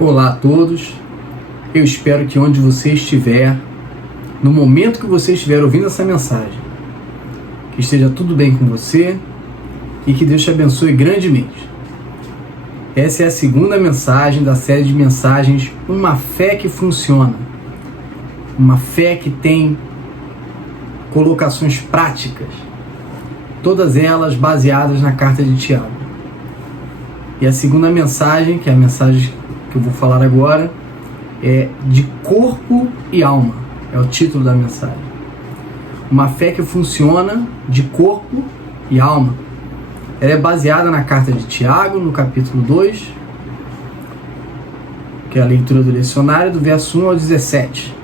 Olá a todos, eu espero que onde você estiver, no momento que você estiver ouvindo essa mensagem, que esteja tudo bem com você e que Deus te abençoe grandemente. Essa é a segunda mensagem da série de mensagens Uma Fé que Funciona, uma fé que tem colocações práticas, todas elas baseadas na carta de Tiago. E a segunda mensagem, que é a mensagem que eu vou falar agora, é de corpo e alma, é o título da mensagem. Uma fé que funciona de corpo e alma. Ela é baseada na carta de Tiago, no capítulo 2, que é a leitura do lecionário, do verso 1 ao 17.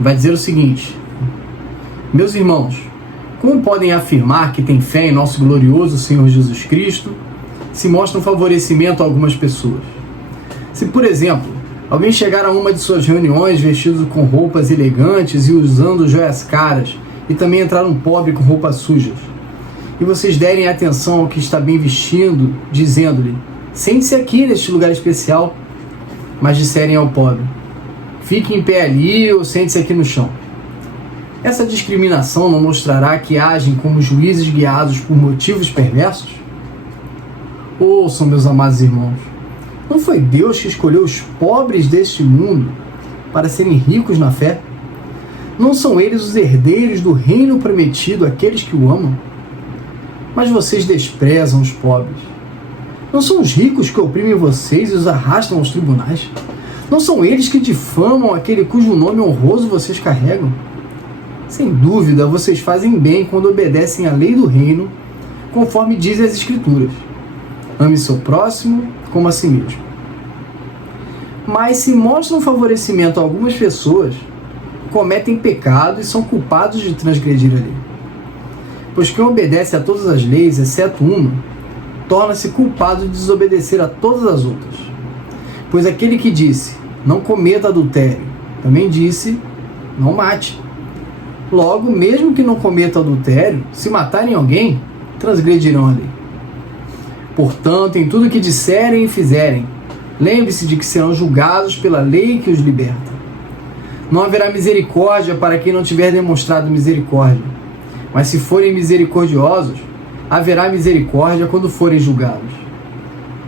Vai dizer o seguinte: meus irmãos, como podem afirmar que têm fé em nosso glorioso Senhor Jesus Cristo, se mostra um favorecimento a algumas pessoas? Se, por exemplo, alguém chegar a uma de suas reuniões vestido com roupas elegantes e usando joias caras, e também entrar um pobre com roupas sujas, e vocês derem atenção ao que está bem vestindo, dizendo-lhe: sente-se aqui neste lugar especial, mas disserem ao pobre: fique em pé ali ou sente-se aqui no chão. Essa discriminação não mostrará que agem como juízes guiados por motivos perversos? Ouçam, meus amados irmãos, não foi Deus que escolheu os pobres deste mundo para serem ricos na fé? Não são eles os herdeiros do reino prometido, aqueles que o amam? Mas vocês desprezam os pobres. Não são os ricos que oprimem vocês e os arrastam aos tribunais? Não são eles que difamam aquele cujo nome honroso vocês carregam? Sem dúvida, vocês fazem bem quando obedecem à lei do reino, conforme dizem as Escrituras: ame seu próximo como a si mesmo. Mas se mostram favorecimento a algumas pessoas, cometem pecado e são culpados de transgredir a lei. Pois quem obedece a todas as leis, exceto uma, torna-se culpado de desobedecer a todas as outras. Pois aquele que disse: não cometa adultério, também disse: não mate. Logo, mesmo que não cometa adultério, se matarem alguém, transgredirão a lei. Portanto, em tudo que disserem e fizerem, lembre-se de que serão julgados pela lei que os liberta. Não haverá misericórdia para quem não tiver demonstrado misericórdia, mas se forem misericordiosos, haverá misericórdia quando forem julgados.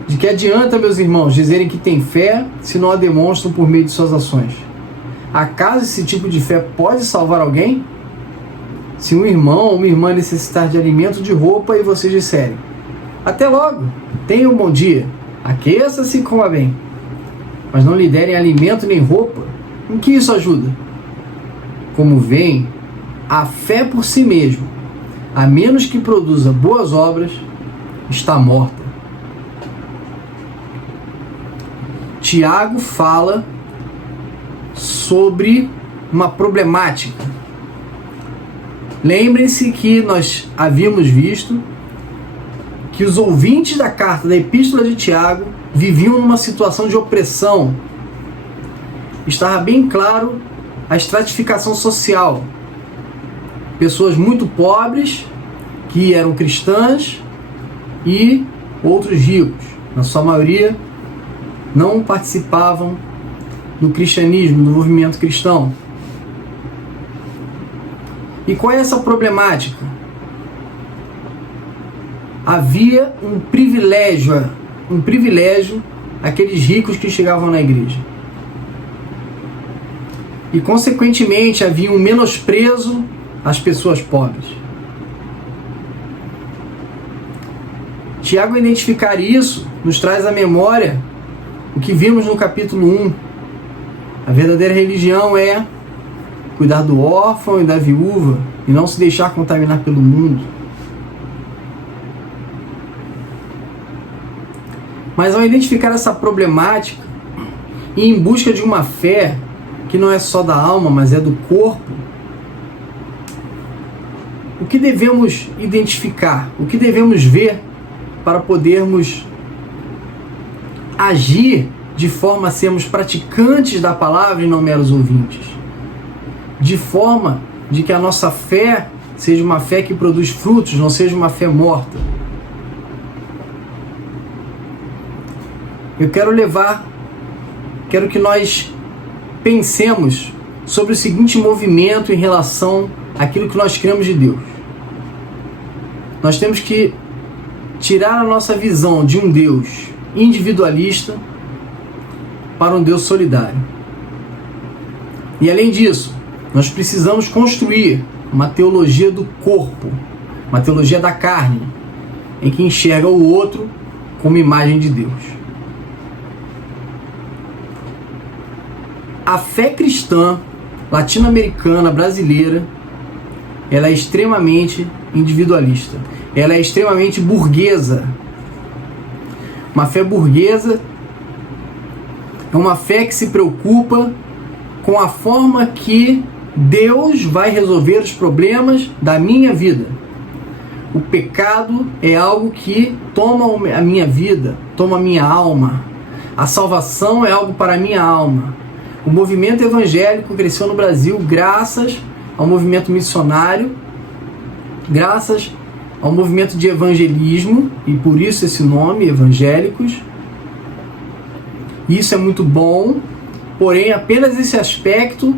De que adianta, meus irmãos, dizerem que têm fé se não a demonstram por meio de suas ações? Acaso esse tipo de fé pode salvar alguém? Se um irmão ou uma irmã necessitar de alimento, de roupa, e vocês disserem: até logo, tenha um bom dia, aqueça-se e coma bem, mas não lhe derem alimento nem roupa, em que isso ajuda? Como veem, a fé por si mesma, a menos que produza boas obras, está morta. Tiago fala sobre uma problemática. Lembrem-se que nós havíamos visto que os ouvintes da carta da Epístola de Tiago viviam numa situação de opressão. Estava bem claro a estratificação social. Pessoas muito pobres, que eram cristãs, e outros ricos, na sua maioria, não participavam do cristianismo, do movimento cristão. E qual é essa problemática? Havia um privilégio àqueles ricos que chegavam na igreja. E, consequentemente, havia um menosprezo às pessoas pobres. Tiago, ao identificar isso, nos traz à memória o que vimos no capítulo 1. A verdadeira religião é cuidar do órfão e da viúva e não se deixar contaminar pelo mundo. Mas ao identificar essa problemática e em busca de uma fé que não é só da alma, mas é do corpo, o que devemos identificar? O que devemos ver para podermos agir de forma a sermos praticantes da palavra e não meros ouvintes? De forma de que a nossa fé seja uma fé que produz frutos, não seja uma fé morta. Eu quero levar quero que nós pensemos sobre o seguinte movimento em relação àquilo que nós cremos de Deus. Nós temos que tirar a nossa visão de um Deus individualista para um Deus solidário. E além disso, nós precisamos construir uma teologia do corpo, uma teologia da carne, em que enxerga o outro como imagem de Deus. A fé cristã latino-americana, brasileira, ela é extremamente individualista. Ela é extremamente burguesa. Uma fé burguesa é uma fé que se preocupa com a forma que Deus vai resolver os problemas da minha vida. O pecado é algo que toma a minha vida, toma a minha alma. A salvação é algo para a minha alma. O movimento evangélico cresceu no Brasil graças ao movimento missionário, graças ao movimento de evangelismo, e por isso esse nome, evangélicos. Isso é muito bom, porém apenas esse aspecto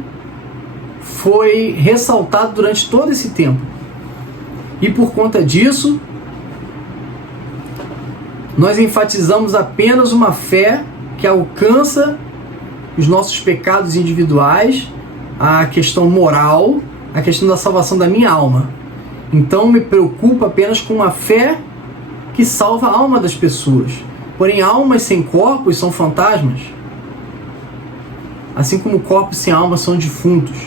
foi ressaltado durante todo esse tempo. E por conta disso, nós enfatizamos apenas uma fé que alcança os nossos pecados individuais, a questão moral, a questão da salvação da minha alma. Então me preocupo apenas com uma fé que salva a alma das pessoas. Porém, almas sem corpos são fantasmas. Assim como corpos sem alma são defuntos.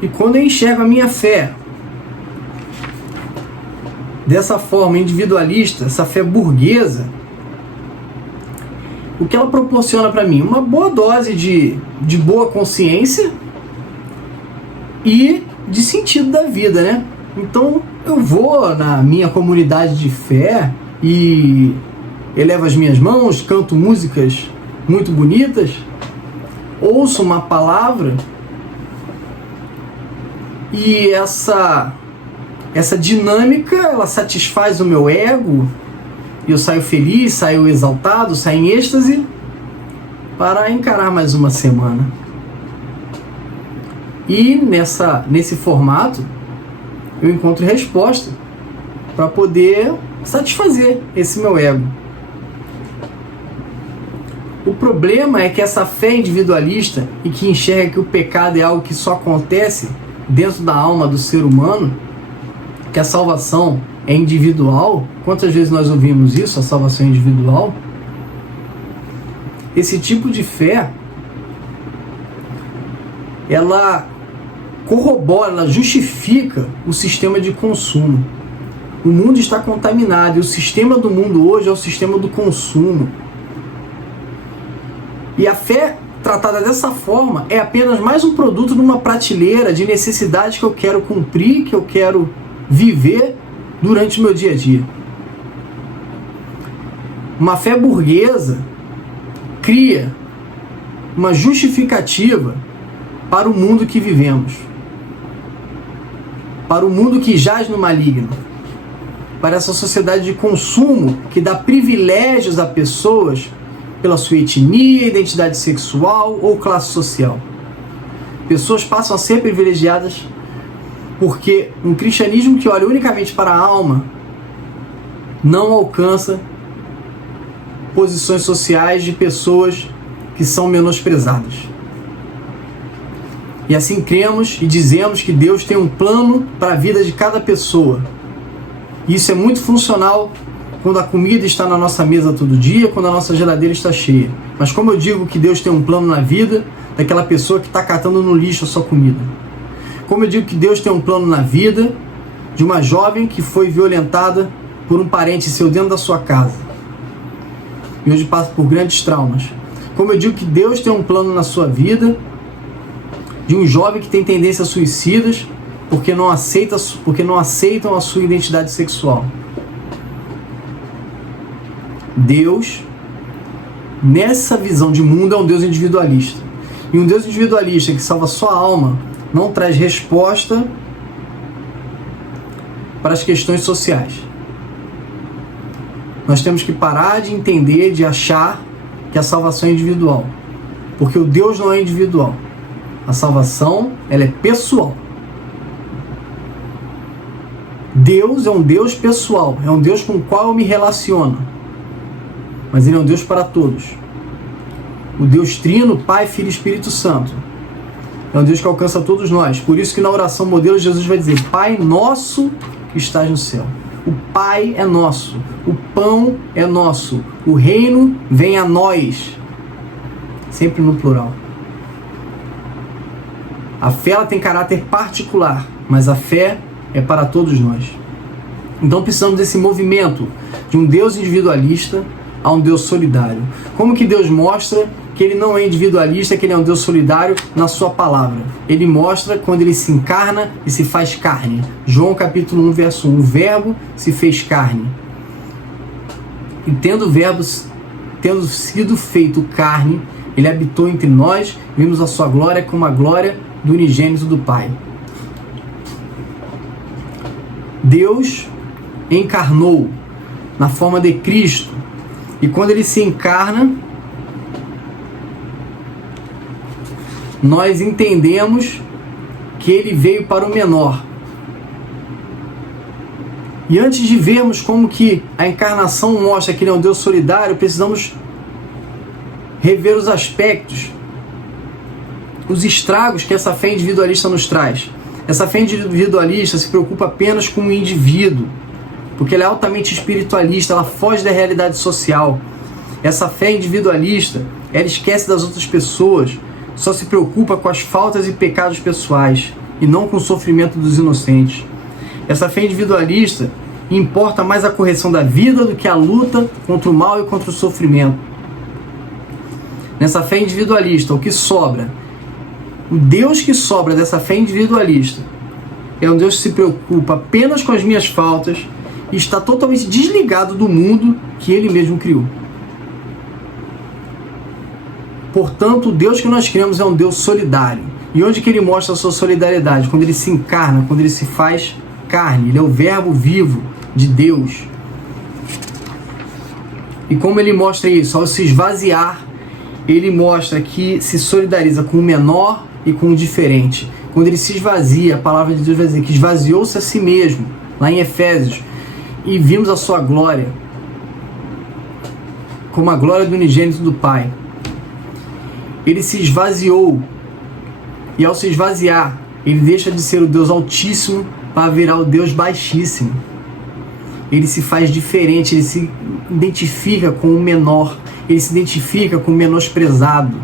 E quando eu enxergo a minha fé dessa forma individualista, essa fé burguesa, o que ela proporciona para mim? Uma boa dose de boa consciência e de sentido da vida, né? Então eu vou na minha comunidade de fé e elevo as minhas mãos, canto músicas muito bonitas, ouço uma palavra, e essa dinâmica, ela satisfaz o meu ego, e eu saio feliz, saio exaltado, saio em êxtase para encarar mais uma semana. E nesse formato eu encontro resposta para poder satisfazer esse meu ego. O problema é que essa fé individualista e que enxerga que o pecado é algo que só acontece dentro da alma do ser humano, que a salvação é individual. Quantas vezes nós ouvimos isso, a salvação é individual? Esse tipo de fé, ela corrobora, ela justifica o sistema de consumo. O mundo está contaminado e o sistema do mundo hoje é o sistema do consumo. E a fé tratada dessa forma é apenas mais um produto de uma prateleira de necessidades que eu quero cumprir, que eu quero viver durante o meu dia a dia. Uma fé burguesa cria uma justificativa para o mundo que vivemos, para o mundo que jaz no maligno, para essa sociedade de consumo que dá privilégios a pessoas pela sua etnia, identidade sexual ou classe social. Pessoas passam a ser privilegiadas porque um cristianismo que olha unicamente para a alma não alcança posições sociais de pessoas que são menosprezadas. E assim cremos e dizemos que Deus tem um plano para a vida de cada pessoa. Isso é muito funcional quando a comida está na nossa mesa todo dia, quando a nossa geladeira está cheia. Mas como eu digo que Deus tem um plano na vida daquela pessoa que está catando no lixo a sua comida? Como eu digo que Deus tem um plano na vida de uma jovem que foi violentada por um parente seu dentro da sua casa e hoje passa por grandes traumas? Como eu digo que Deus tem um plano na sua vida de um jovem que tem tendências suicidas porque não aceitam a sua identidade sexual? Deus, nessa visão de mundo, é um Deus individualista. E um Deus individualista que salva sua alma não traz resposta para as questões sociais. Nós temos que parar de entender, de achar que a salvação é individual. Porque o Deus não é individual. A salvação, ela é pessoal. Deus é um Deus pessoal, é um Deus com o qual eu me relaciono. Mas Ele é um Deus para todos. O Deus Trino, Pai, Filho e Espírito Santo. É um Deus que alcança todos nós. Por isso que na oração modelo Jesus vai dizer: Pai nosso que estás no céu. O Pai é nosso. O pão é nosso. O reino vem a nós. Sempre no plural. A fé ela tem caráter particular, mas a fé é para todos nós. Então precisamos desse movimento de um Deus individualista a um Deus solidário. Como que Deus mostra que Ele não é individualista, que Ele é um Deus solidário na sua palavra? Ele mostra quando Ele se encarna e se faz carne. João capítulo 1, verso 1. O verbo se fez carne. E tendo o verbo tendo sido feito carne, Ele habitou entre nós, vimos a sua glória como a glória do unigênito do Pai. Deus encarnou na forma de Cristo. E quando Ele se encarna, nós entendemos que Ele veio para o menor. E antes de vermos como que a encarnação mostra que Ele é um Deus solidário, precisamos rever os aspectos, os estragos que essa fé individualista nos traz. Essa fé individualista se preocupa apenas com o indivíduo, porque ela é altamente espiritualista, ela foge da realidade social. Essa fé individualista, ela esquece das outras pessoas, só se preocupa com as faltas e pecados pessoais e não com o sofrimento dos inocentes. Essa fé individualista importa mais a correção da vida do que a luta contra o mal e contra o sofrimento. Nessa fé individualista, o que sobra? O Deus que sobra dessa fé individualista é um Deus que se preocupa apenas com as minhas faltas e está totalmente desligado do mundo que Ele mesmo criou. Portanto, o Deus que nós criamos é um Deus solidário. E onde que Ele mostra a sua solidariedade? Quando Ele se encarna, quando Ele se faz carne. Ele é o verbo vivo de Deus. E como Ele mostra isso? Ao se esvaziar, Ele mostra que se solidariza com o menor e com o diferente. Quando Ele se esvazia, a palavra de Deus vai dizer que esvaziou-se a si mesmo, lá em Efésios, e vimos a sua glória, como a glória do unigênito do Pai. Ele se esvaziou, e ao se esvaziar, Ele deixa de ser o Deus Altíssimo para virar o Deus Baixíssimo. Ele se faz diferente, Ele se identifica com o menor, Ele se identifica com o menosprezado.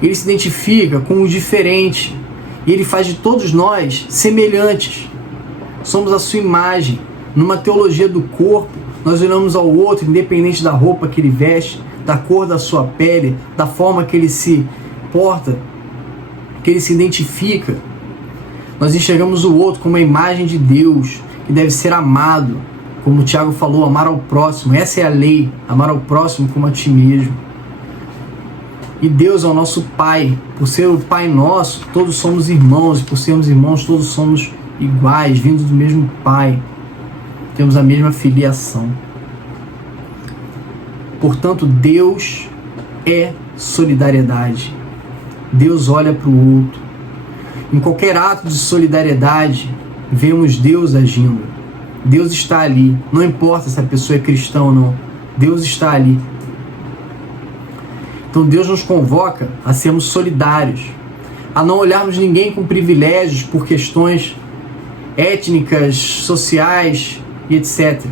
Ele se identifica com o diferente. E Ele faz de todos nós semelhantes. Somos a sua imagem. Numa teologia do corpo, nós olhamos ao outro, independente da roupa que ele veste, da cor da sua pele, da forma que ele se porta, que ele se identifica. Nós enxergamos o outro como a imagem de Deus, que deve ser amado. Como o Tiago falou, amar ao próximo. Essa é a lei, amar ao próximo como a ti mesmo. E Deus é o nosso Pai. Por ser o Pai nosso, todos somos irmãos. E por sermos irmãos, todos somos iguais, vindos do mesmo Pai. Temos a mesma filiação. Portanto, Deus é solidariedade. Deus olha para o outro. Em qualquer ato de solidariedade, vemos Deus agindo. Deus está ali. Não importa se a pessoa é cristã ou não. Deus está ali. Então Deus nos convoca a sermos solidários, a não olharmos ninguém com privilégios por questões étnicas, sociais e etc.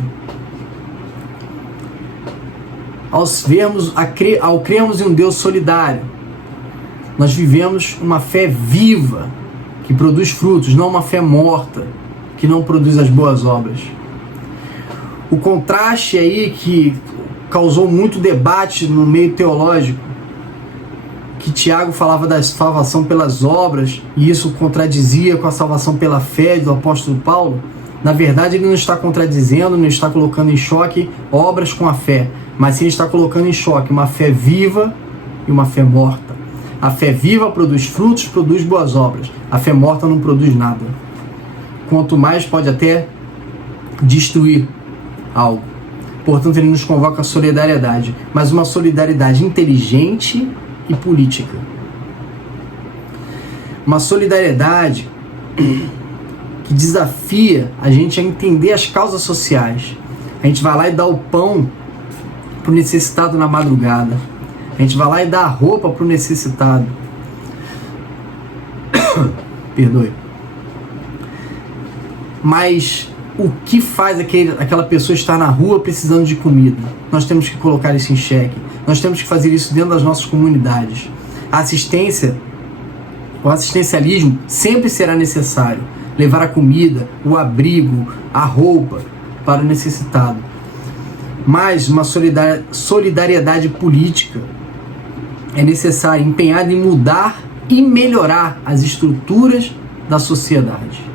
Ao crermos em um Deus solidário, nós vivemos uma fé viva, que produz frutos, não uma fé morta, que não produz as boas obras. O contraste aí que causou muito debate no meio teológico, que Tiago falava da salvação pelas obras, e isso contradizia com a salvação pela fé do apóstolo Paulo. Na verdade, ele não está contradizendo, não está colocando em choque obras com a fé, mas sim está colocando em choque uma fé viva e uma fé morta. A fé viva produz frutos, produz boas obras. A fé morta não produz nada. Quanto mais pode até destruir algo. Portanto, ele nos convoca a solidariedade, mas uma solidariedade inteligente e política. Uma solidariedade que desafia a gente a entender as causas sociais. A gente vai lá e dá o pão para o necessitado na madrugada. A gente vai lá e dá a roupa para o necessitado. Perdoe. Mas o que faz aquela pessoa estar na rua precisando de comida? Nós temos que colocar isso em xeque. Nós temos que fazer isso dentro das nossas comunidades. A assistência, o assistencialismo sempre será necessário. Levar a comida, o abrigo, a roupa para o necessitado. Mas uma solidariedade política é necessária, empenhada em mudar e melhorar as estruturas da sociedade.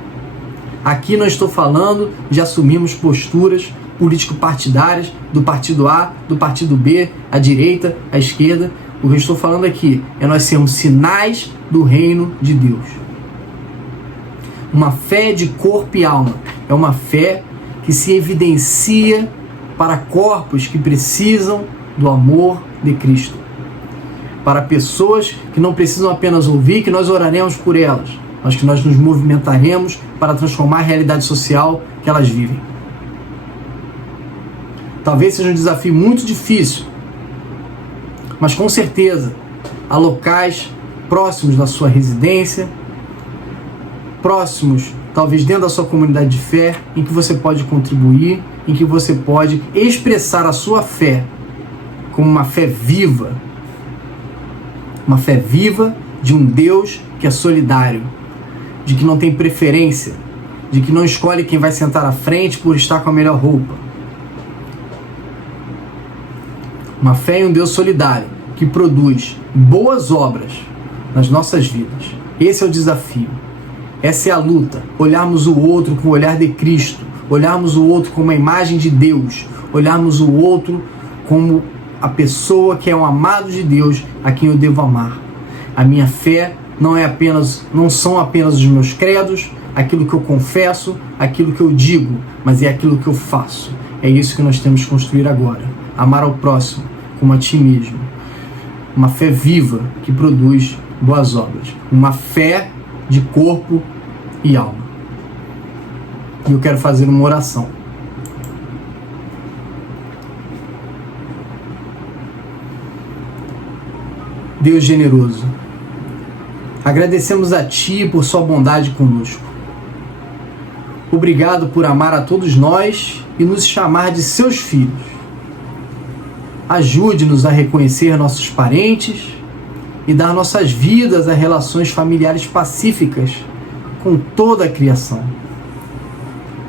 Aqui não estou falando de assumirmos posturas político-partidárias do partido A, do partido B, a direita, a esquerda. O que eu estou falando aqui é nós sermos sinais do reino de Deus. Uma fé de corpo e alma. É uma fé que se evidencia para corpos que precisam do amor de Cristo. Para pessoas que não precisam apenas ouvir que nós oraremos por elas, mas que nós nos movimentaremos para transformar a realidade social que elas vivem. Talvez seja um desafio muito difícil, mas com certeza há locais próximos da sua residência, próximos, talvez dentro da sua comunidade de fé, em que você pode contribuir, em que você pode expressar a sua fé como uma fé viva de um Deus que é solidário, de que não tem preferência, de que não escolhe quem vai sentar à frente por estar com a melhor roupa. Uma fé em um Deus solidário que produz boas obras nas nossas vidas. Esse é o desafio. Essa é a luta. Olharmos o outro com o olhar de Cristo. Olharmos o outro como a imagem de Deus. Olharmos o outro como a pessoa que é um amado de Deus, a quem eu devo amar. A minha fé não são apenas os meus credos, aquilo que eu confesso, aquilo que eu digo, mas é aquilo que eu faço. É isso que nós temos que construir agora. Amar ao próximo como a ti mesmo. Uma fé viva que produz boas obras. Uma fé de corpo e alma. E eu quero fazer uma oração. Deus generoso, agradecemos a Ti por Sua bondade conosco. Obrigado por amar a todos nós e nos chamar de Seus filhos. Ajude-nos a reconhecer nossos parentes e dar nossas vidas a relações familiares pacíficas com toda a criação.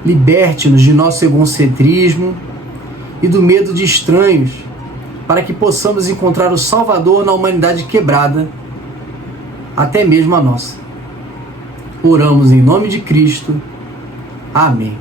Liberte-nos de nosso egocentrismo e do medo de estranhos, para que possamos encontrar o Salvador na humanidade quebrada, até mesmo a nossa. Oramos em nome de Cristo. Amém.